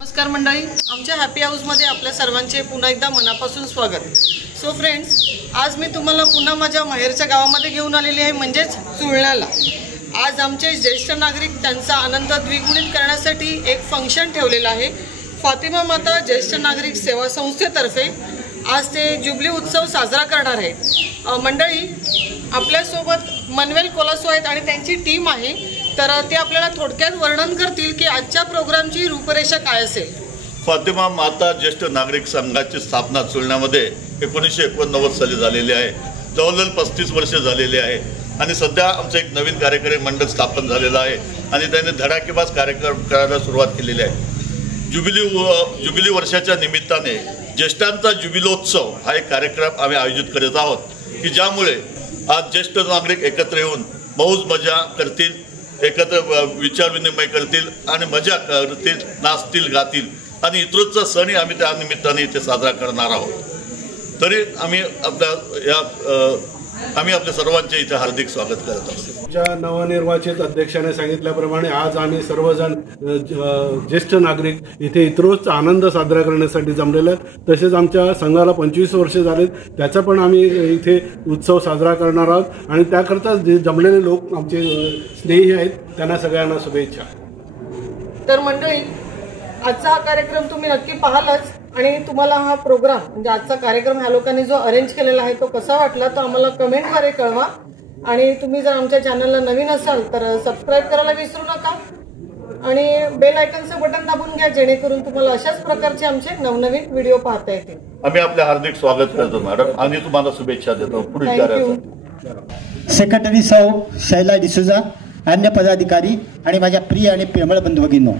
नमस्कार मंडळी, आमच्या हॅपी हाऊसमध्ये आपल्या सर्वांचे पुन्हा एकदा मनापासून स्वागत। सो फ्रेंड्स, आज मी तुम्हाला पुन्हा माझ्या माहेरच्या गावामध्ये घेऊन आलेली आहे, म्हणजेच सुळण्याला। आज आमचे ज्येष्ठ नागरिक त्यांचा आनंद द्विगुणित करण्यासाठी एक फंक्शन ठेवलेलं आहे। फातिमा माता ज्येष्ठ नागरिक सेवा संस्थेतर्फे आज ते जुबली उत्सव साजरा करणार आहे। मंडळी, आपल्यासोबत मनवेल कोलासो आहेत आणि त्यांची टीम आहे, तर ते आपल्याला थोडक्यात वर्णन करतील की आजच्या प्रोग्रामची रूपरेषा काय असेल। फातिमा माता ज्येष्ठ नागरिक संघाची स्थापना सुळण्यामध्ये 1989 साली झालेली आहे। जवळजवळ 35 वर्ष झालेली आहे आणि सध्या आमचं एक नवीन कार्यकारी मंडळ स्थापन झालेलं आहे आणि त्याने धडाकेबाज कार्यक्रम करायला सुरुवात केलेली आहे। जुबिली वर्षाच्या निमित्ताने ज्येष्ठांचा जुबिलोत्सव हा एक कार्यक्रम आम्ही आयोजित करत आहोत की ज्यामुळे आज ज्येष्ठ नागरिक एकत्र येऊन मौज मजा करतील, एकत्र विचार विनिमय करतील आणि मजा करतील, नाचतील, गातील आणि इतरचा सणही आम्ही त्या निमित्ताने इथे साजरा करणार आहोत। तरी आम्ही आपल्या सर्वांचे इथे हार्दिक स्वागत करत आहोत। आमच्या नवनिर्वाचित अध्यक्षाने सांगितल्याप्रमाणे आज आम्ही सर्वजण ज्येष्ठ नागरिक इथे इतरोच आनंद साजरा करण्यासाठी जमलेलो आहे। तसेच आमच्या संघाला 25 वर्ष झालेत, त्याचा पण आम्ही इथे उत्सव साजरा करणार आहोत आणि त्याकरता जे जमलेले लोक आमचे स्नेही आहेत त्यांना सगळ्यांना शुभेच्छा। तर मंडळी, आजचा हा कार्यक्रम तुम्ही नक्की पाहालच आणि तुम्हाला हा प्रोग्राम म्हणजे आजचा कार्यक्रम ह्या लोकांनी जो अरेंज केलेला आहे तो कसा वाटला तो आम्हाला कमेंटद्वारे कळवा आणि तुम्ही जर आमच्या चॅनलला नवीन असाल तर सबस्क्राईब करायला विसरू नका आणि बेल आयकॉनचं बटन दाबून घ्या, जेणेकरून तुम्हाला अशाच प्रकारचे आमचे नवनवीन व्हिडिओ पाहता येतील। आम्ही आपले हार्दिक स्वागत करतो मॅडम आणि तुम्हाला शुभेच्छा देतो। पुढील कार्यासाठी सेक्रेटरी सौ शैला डिसूजा, अन्य पदाधिकारी आणि माझ्या प्रिय आणि प्रेमळ बंधू भगिनींनो,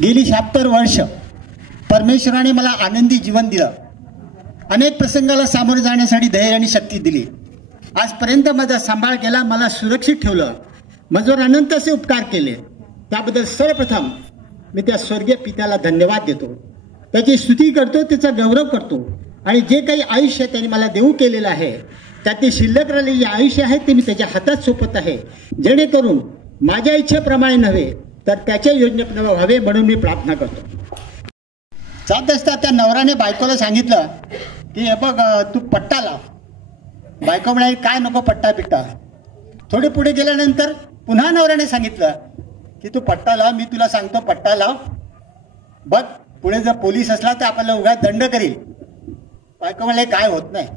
गेली 76 वर्ष परमेश्वराने मला आनंदी जीवन दिलं, अनेक प्रसंगाला सामोरे जाण्यासाठी धैर्य आणि शक्ती दिली। आजपर्यंत माझा सांभाळ केला, मला सुरक्षित ठेवलं, माझ्यावर अनंत असे उपकार केले, त्याबद्दल सर्वप्रथम मी त्या स्वर्गीय पित्याला धन्यवाद देतो, त्याची स्तुती करतो, त्याचा गौरव करतो आणि जे काही आयुष्य त्यांनी मला देऊ केलेलं आहे त्यात शिल्लक राहिलेले जे आयुष्य आहे ते मी त्याच्या हातात सोपत आहे, जेणेकरून माझ्या इच्छेप्रमाणे नव्हे तर त्याच्या योजनेप्रमाणे व्हावे म्हणून मी प्रार्थना करतो। जात असता त्या नवऱ्याने बायकोला सांगितलं की हे बघ तू पट्टा लाव। बायको म्हणाली काय नको पट्टा पिट्टा। थोडे पुढे गेल्यानंतर पुन्हा नवऱ्याने सांगितलं की तू पट्टा लाव, मी तुला सांगतो पट्टा लाव, बघ पुढे जर पोलीस असला तर आपल्याला उगाच दंड करील। बायको म्हणाले काय होत नाही।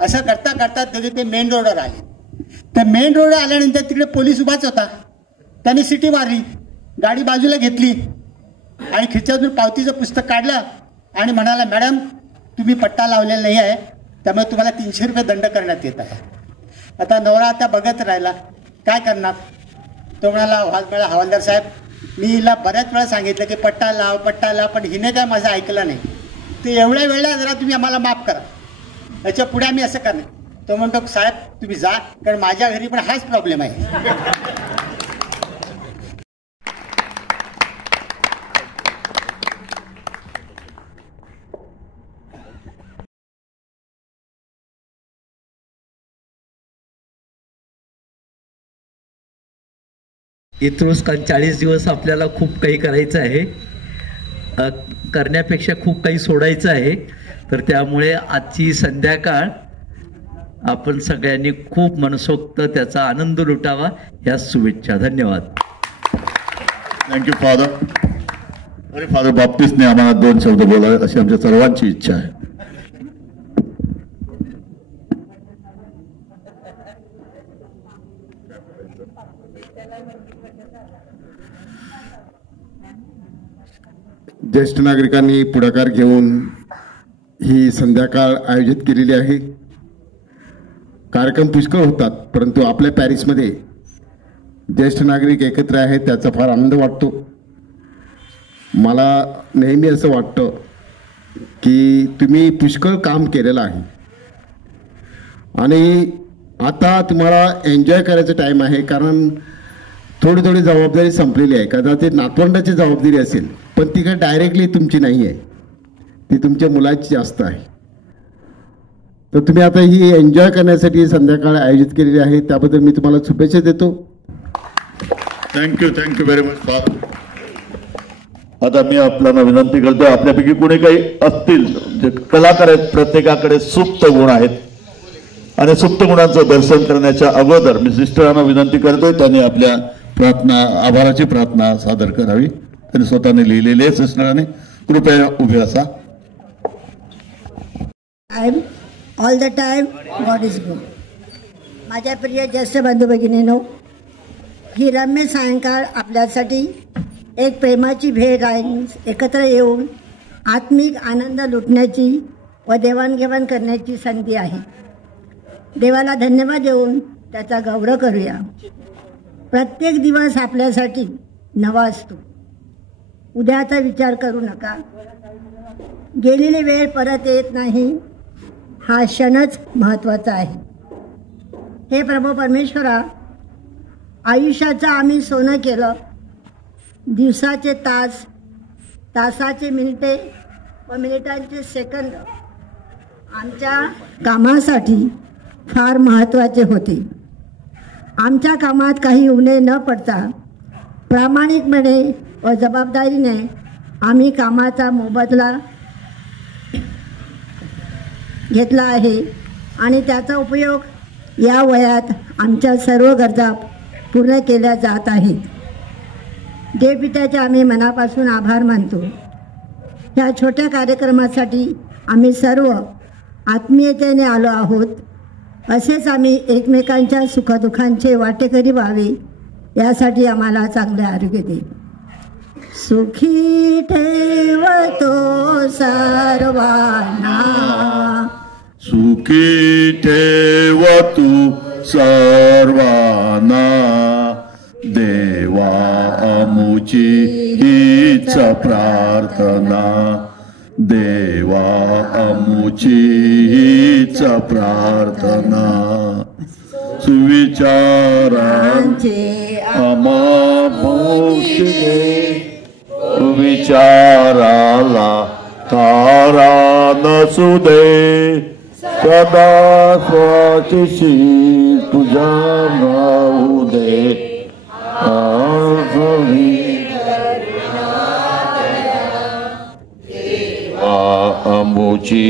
असं करता करता ते मेन रोडवर आले। तर मेन रोडवर आल्यानंतर तिकडे पोलीस उभाच होता, त्याने सिटी मारली, गाडी बाजूला घेतली आणि खिच्यातून पावतीचं पुस्तक काढलं आणि म्हणाला मॅडम तुम्ही पट्टा लावलेला नाही आहे, त्यामुळे तुम्हाला 300 रुपये दंड करण्यात येत आहे। आता नवरा आता बघत राहिला काय करणार, तो म्हणाला हवालदार साहेब मी हिला बऱ्याच वेळा सांगितलं की पट्टा लाव, पण हिने काय माझं ऐकलं नाही, ते एवढ्या वेळेला जरा तुम्ही आम्हाला माफ करा, याच्या पुढे आम्ही असं करणार। तो म्हणतो साहेब तुम्ही जा, कारण माझ्या घरी पण हाच प्रॉब्लेम आहे। इतरोच 40 दिवस आपल्याला खूप काही करायचं आहे, करण्यापेक्षा खूप काही सोडायचं आहे, तर त्यामुळे आजची संध्याकाळ आपण सगळ्यांनी खूप मनसोक्त त्याचा आनंद लुटावा या शुभेच्छा। धन्यवाद। Thank you father. अरे फादर बाप्तिस्टने आम्हाला 2 शब्द बोलावे अशी आमच्या सर्वांची इच्छा आहे। ज्येष्ठ नागरिकांनी पुढाकार घेऊन ही संध्याकाळ आयोजित केलेली आहे। कार्यक्रम पुष्कळ होतात, परंतु आपल्या पॅरिसमध्ये ज्येष्ठ नागरिक एकत्र आहेत त्याचा फार आनंद वाटतो। मला नेहमी असं वाटतं की तुम्ही पुष्कळ काम केलेलं आहे आणि आता तुम्हाला एन्जॉय करायचं टाईम आहे, कारण थोडी थोडी जबाबदारी संपलेली आहे। कदाचित नातवंडाची जबाबदारी असेल पण ती काय डायरेक्टली तुमची नाही आहे, ती तुमच्या मुलाची जास्त आहे। तर तुम्ही आता ही एन्जॉय करण्यासाठी संध्याकाळ आयोजित केलेली आहे, त्याबद्दल मी तुम्हाला शुभेच्छा देतो। Thank you very much father. आता मी आपल्याला विनंती करतो, आपल्यापैकी कोणी काही असतील जे कलाकार आहेत, प्रत्येकाकडे सुप्त गुण आहेत आणि सुप्त गुणांचं दर्शन करण्याच्या अगोदर मी सिस्टरांना विनंती करतोय त्यांनी आपल्या प्रार्थना, आभाराची प्रार्थना सादर करावी. त्यांनी स्वतःने लिहिलेली आहे. सिस्टरांनी कृपया उभे असा. All the time God is good. माझ्या प्रिय ज्येष्ठ बंधू भगिनींनो, ही रम्य सायंकाळ आपल्यासाठी एक प्रेमाची भेट आहे. एकत्र येऊन आत्मिक आनंद लुटण्याची व देवाणघेवाण करण्याची संधी आहे. देवाला धन्यवाद देऊन त्याचा गौरव करूया. प्रत्येक दिवस आपल्यासाठी नवा असतो. उद्याचा विचार करू नका. गेलेली वेळ परत येत नाही. हा क्षणच महत्त्वाचा आहे. हे प्रभू परमेश्वरा, आयुष्याचं आम्ही सोनं केलं. दिवसाचे तास, तासाचे मिनिटे व मिनिटांचे सेकंद आमच्या कामासाठी फार महत्त्वाचे होते. आमच्या कामात काही उणे न पडता प्रामाणिकपणे व जबाबदारीने आम्ही कामाचा मोबदला घेतला आहे आणि त्याचा उपयोग या वयात आमच्या सर्व गरजा पूर्ण केल्या जात आहेत. देवपित्याचे आम्ही मनापासून आभार मानतो. ह्या छोट्या कार्यक्रमासाठी आम्ही सर्व आत्मीयतेने आलो आहोत. असेच आम्ही एकमेकांच्या सुखदुःखांचे वाटेकरी व्हावे यासाठी आम्हाला चांगले आरोग्य दे. सुखी ठेवतो सर्वांना, सुखी ठेव तू सर्वांना, देवा आमुची हीच प्रार्थना, देवा आमुची हीच प्रार्थना. सुविचारांचे आम्हा मोक्ष दे, विचाराला तारा नसू दे, सदा स्वातीशी तुझ्या राहू दे. आमुची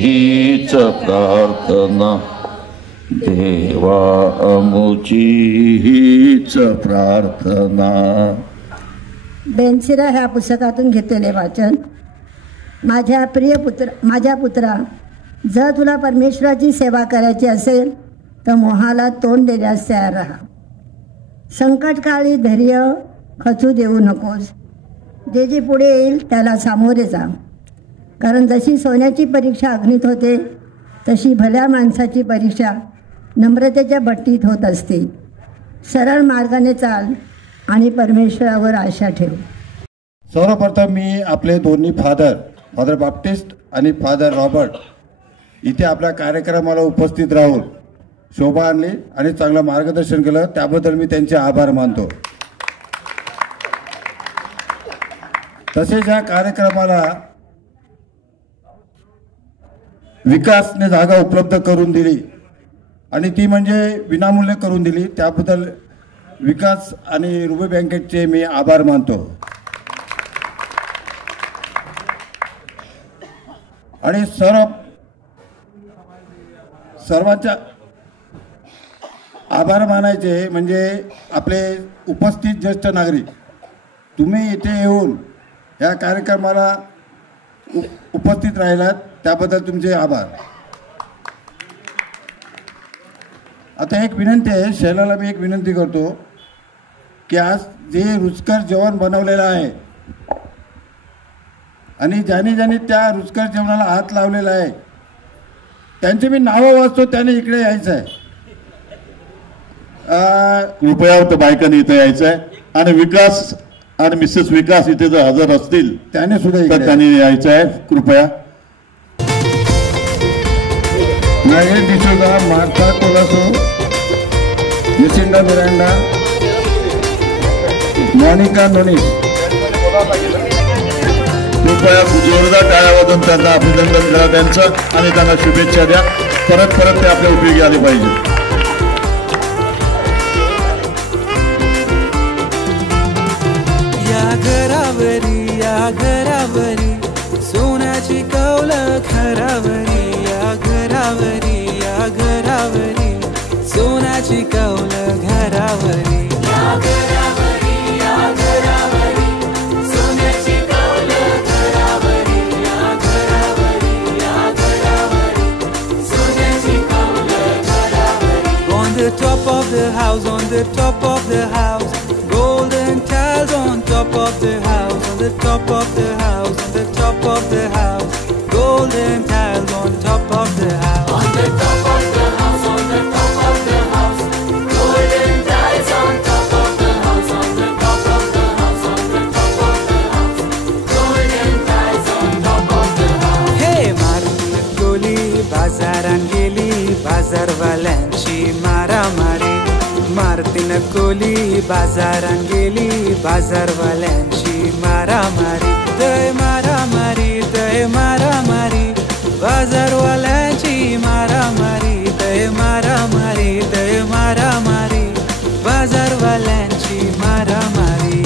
हीच प्रार्थना, देवा आमुची हीच प्रार्थना. बेनसिरा ह्या पुस्तकातून घेतलेले वाचन. माझ्या प्रिय माझ्या पुत्रा, जर तुला परमेश्वराची सेवा करायची असेल तर मोहाला तोंड देण्यास तयार राहा. संकटकाळी धैर्य खचू देऊ नकोस. जे जे पुढे येईल त्याला सामोरे जा. कारण जशी सोन्याची परीक्षा अग्नीत होते तशी भल्या माणसाची परीक्षा नम्रतेच्या भट्टीत होत असते. सरळ मार्गाने चाल आणि परमेश्वरावर आशा ठेव. सर्वप्रथम मी आपले दोन्ही फादर बाप्टिस्ट आणि फादर रॉबर्ट इथे आपल्या कार्यक्रमाला उपस्थित राहून शोभा आणली आणि चांगलं मार्गदर्शन केलं, त्याबद्दल मी त्यांचे आभार मानतो. तसेच या कार्यक्रमाला विकासने जागा उपलब्ध करून दिली आणि ती म्हणजे विनामूल्य करून दिली, त्याबद्दल विकास आणि रुबी बँकेचे मी आभार मानतो. आणि सर्वांच्या आभार मानायचे म्हणजे आपले उपस्थित ज्येष्ठ नागरिक, तुम्ही इथे येऊन या कार्यक्रमाला उपस्थित राहिलात त्याबद्दल तुमचे आभार. आता एक विनंती आहे, शैलाला मी एक विनंती करतो की आज जे रुचकर जेवण बनवलेलं आहे आणि ज्याने ज्याने त्या रुचकर जेवणाला हात लावलेला आहे त्यांचे मी नावं वाचतो, त्याने इकडे यायचं आहे. कृपया बायकांनी इथे यायचं आहे आणि विकास आणि मिसेस विकास इथे जर हजर असतील त्याने सुद्धा त्यांनी यायचं आहे. कृपया Nagesh D'Souza, Martha Colaco, Jacinda Miranda, Monica नोनिस, कृपया जोरदार टाळ्या वाजवून त्यांना अभिनंदन करा त्यांचं आणि त्यांना शुभेच्छा द्या. परत परत ते आपल्या उपयोगी आले पाहिजे. या घरावरी या घरावरी सोन्याची कौलं घरावरी या घरावरी या घरावरी सोन्याची कौलं घरावरी या घरावरी या घरावरी सोन्याची कौलं घरावरी या घरावरी या घरावरी सोन्याची कौलं घरावरी. On the top of the house, on the top of the house, golden tiles on top of the house, on the top of the house, on the top of the house, golden tiles on top of the house, on the top of the house, on the top of the house, golden tiles on top of the house, on the top of the house, on the top of the house, golden tiles on top of the house. Hey, मारून गोली बाजारात गेली बाजारवाल्यांची मारामारी. मारतीन कोली बाजारात गेली बाजारवाल्यांची मारामारी. दय मारामारी दय मारामारी बाजारवाल्यांची मारामारी. दय मारामारी दय मारामारी बाजारवाल्यांची मारामारी.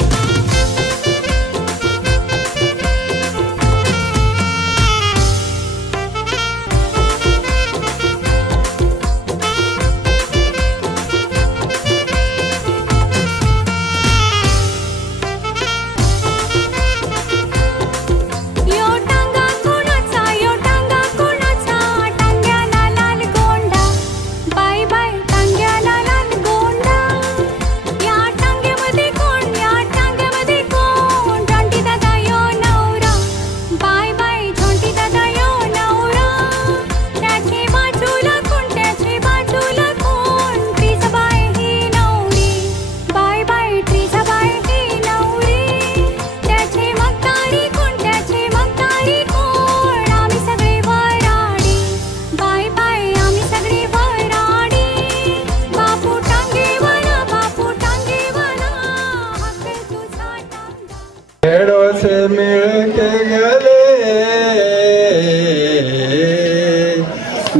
से मिल के गले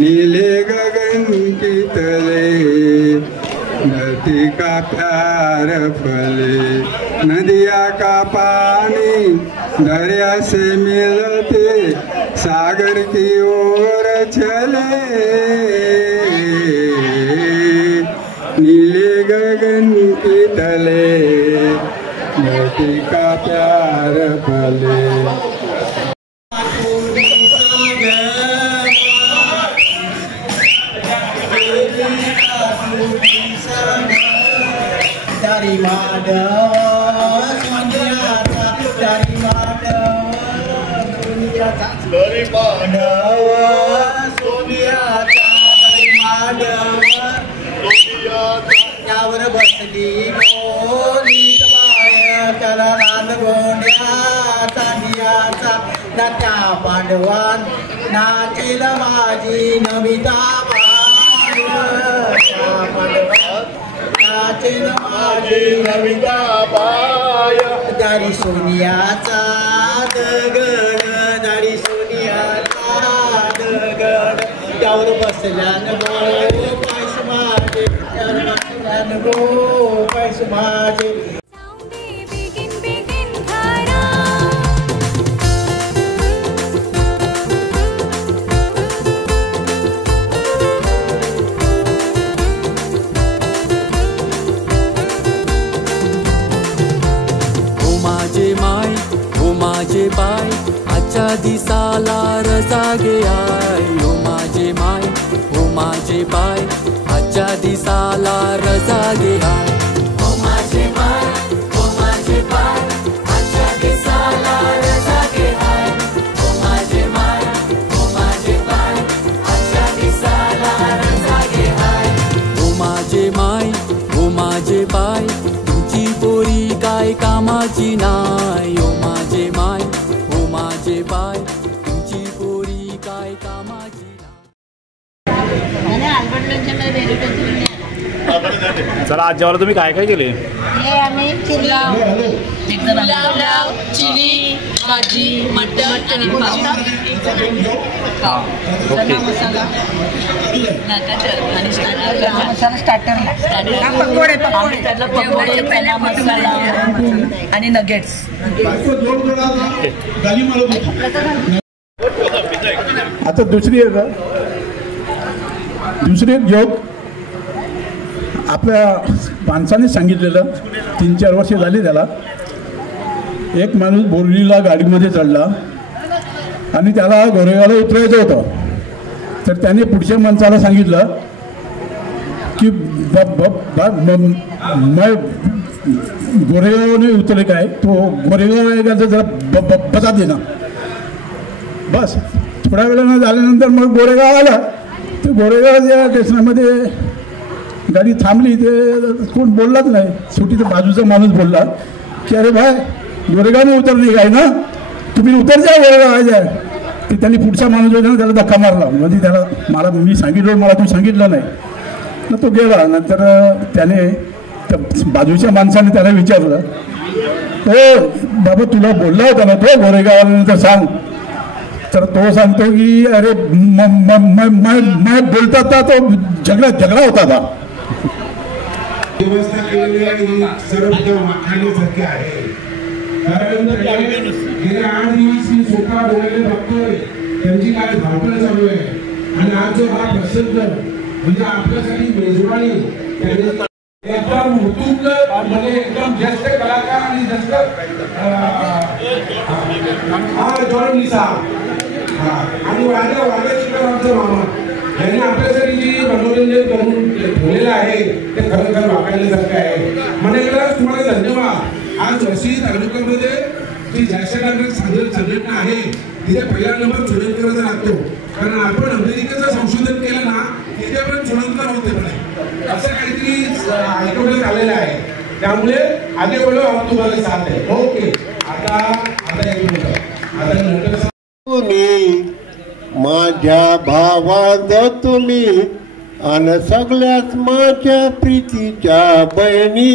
नीले गगन की तले नदी का प्यार फले नदिया का पानी दरिया से मिलते सागर की ओर चले नीले गगन की तले नदी का प्यार फले. dari Madhav Sonia dari Madhav Sonia dari Madhav Sonia dari Madhav Sonia त्यावर बसली गोली त्याला नांद गोंड्या चांदियाचा ना त्या पांडवान नाचेल माझी नमिता नाचेल माझी नमिता बाय दारी सोनियाचा दगड दारी सोनियाचा दगड त्यावर बसल्यान गो पैस माझे त्यावर बसल्यान गो पैस माझे. माझे बाय आजच्या दिसाला रजा गे आय ओ माझे माय ओ माझे बाय आजच्या दिसाला रजा गे आय ओ माझे माय ओ माझे बाय आजच्या दिसाला रजा गे आय ओ माझे माय ओ माझे बाय आजच्या दिसाला रजा गे आय ओ माझे माय ओ माझे बाय तुमची पोरी काय कामाची नाय ओ माझे माय ओ माझे बाय तुमची पोरी काय कामाची चला आज जेवायला तुम्ही काय काय केले? हे आम्ही पुलाव, चिली भाजी, मटण आणि पास्ता, चना मसाला आणि स्टार्टरला पकोडे, चना मसाला आणि नगेट्स. आता दुसरी एक जोक आपल्या माणसाने सांगितलेलं. 3-4 वर्ष झाली त्याला. एक माणूस बोरलीला गाडीमध्ये चढला आणि त्याला गोरेगावला उतरायचं होतं. तर त्याने पुढच्या माणसाला सांगितलं की गोरेगावने उतरले काय, तो गोरेगाव आहे का जरा बता दे ना. बस थोड्या वेळानं झाल्यानंतर मग गोरेगाव आला. तर गोरेगावच्या स्टेशनमध्ये गाडी थांबली. ते कोण बोललाच नाही. शेवटी तर बाजूचा माणूस बोलला की अरे भाई गोरेगावने उतरली काय ना, तुम्ही उतर जा गोरेगाव. की त्यांनी पुढचा माणूस होता ना त्याला धक्का मारला. म्हणजे त्याला मी सांगितलं, मला तू सांगितलं नाही ना. तो गेला. नंतर त्याने बाजूच्या माणसाने त्याला विचारलं, हो बाबा तुला बोलला होता ना तो गोरेगावला, नंतर सांग. तर तो सांगतो की अरे मैं बोलता था तो झगडा होता था. व्यवस्था केलेली आहे सर्वप्रथम वाखाणण्यासारखी आहे. कारण गेल्या 8 दिवस मी स्वतः डोळ्याने बघतोय त्यांची काय धावपळ चालू आहे. आणि आज जो हा प्रसंग म्हणजे आपल्यासाठी मेजवानी एकदम उत्तुंग म्हणजे एकदम ज्येष्ठ कलाकार आणि ज्येष्ठ जॉन लिसा आणि वाड्याशिवाय आमचा मामा यांनी आपल्यासाठी जी मनोरंजन करून ठेवलेलं आहे ते खरं वाकायल्यासारखं आहे. म्हणून तुम्हाला धन्यवाद. आज वर्षी तालुक्यामध्ये जी ज्येष्ठ नागरिक संघटना आहे तिथे पहिला नंबर चुडणकरचा लागतो. कारण आपण अमेरिकेचं संशोधन केलं ना तिथे पण चुडणकर होते पण असं काहीतरी ऐकवण्यात आलेलं आहे. त्यामुळे आगे बोलो हम तुम्हाला साथ आहे. ओके आता एक मिनिट आता माझ्या भावांद तुम्ही अन सगळ्याच माझ्या प्रीतीच्या बहिणी.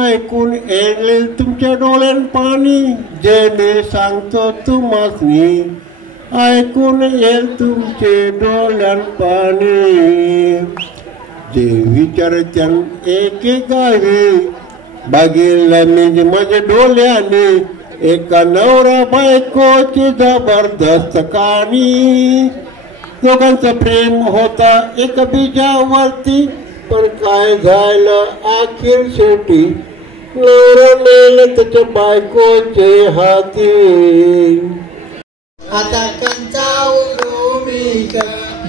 ऐकून येईल तुमच्या डोळ्यात पाणी जे मी सांगतो तुम्हासनी. ऐकून येईल तुमचे डोळ्यात पाणी जे विचारत्यान एके गावी बघितलं मी माझ्या डोळ्याने. एका नवरा बायकोची जबरदस्त कहाणी. दोघांचं प्रेम होता एक बीजावरती पण काय झालं अखेर शेवटी नवरा मेलं त्याच्या बायकोचे हाती. आता कंचावून मी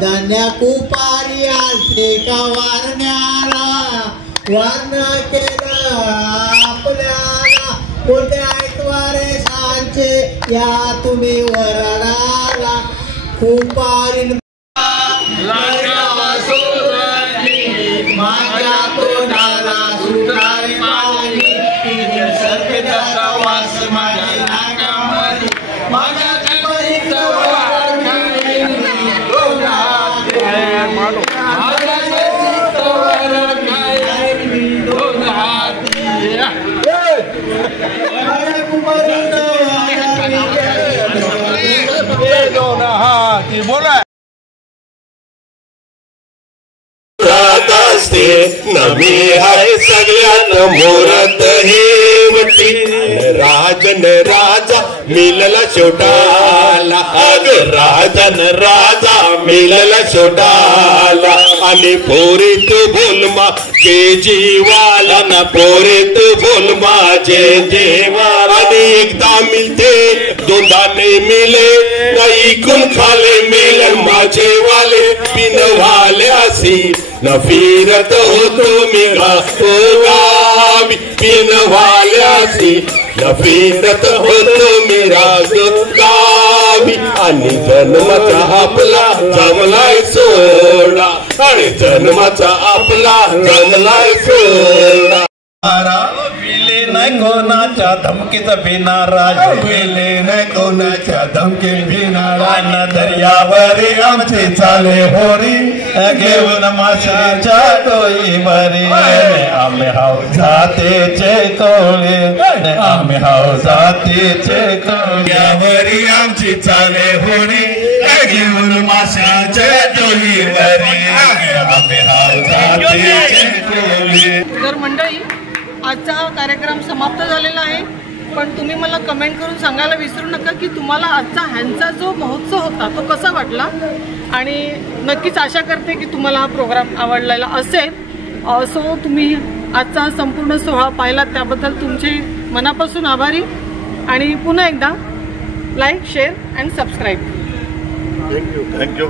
धान्या कुपारी आलते का वारण्याला. वारण केलं आपल्याला कोणत्या ऐकवारे सांचे या तुम्ही वरणाला. कुपारी माझ्या तोंडाला सुटारी पाणी सत्य वास माझ्या नाकामध्ये माझ्या बोला नमी आहे सगळ्यांना मोरत हेवटी. राजन राजा मिलला शेवटाला. राजन राजा मिलला शेवटाला. आणि पोरी तू बोल माझे जीवाला ना पोरी तू बोल माझे जीवाला. आणि एकदा मिलते दोनदा नाही मिले नाही इकून खाले मिलन माझे वाले पिनवाल्यासी न फिरत होतो मी गावी. पिनवाल्यासी न फिरत होतो मी गावी. आणि जन्माचा आपला जमलाय सोडा. आणि जन्माचा आपला जमलाय सोडा. विलीन कोणाच्या धमकीत भिनारा विलीन कोणाच्या धमकीत भिनारा न दर्यावरी आमची चाले होरी घेऊन माशाच्या डोईवरी आम्ही हाव जातीचे कोळी आम्ही हाव जातीचे कोळ्यावरी आमची चाले होरी घेऊन माशाच्या डोईवरी आम्ही हाव जातीचे कोळी. तर मंडळी, आजचा हा कार्यक्रम समाप्त झालेला आहे, पण तुम्ही मला कमेंट करून सांगायला विसरू नका की तुम्हाला आजचा ह्यांचा जो महोत्सव होता तो कसा वाटला. आणि नक्कीच आशा करते की तुम्हाला हा प्रोग्राम आवडलेला असेल. सो तुम्ही आजचा हा संपूर्ण सोहळा पाहिला त्याबद्दल तुमचे मनापासून आभारी. आणि पुन्हा एकदा like, share and subscribe. Thank you.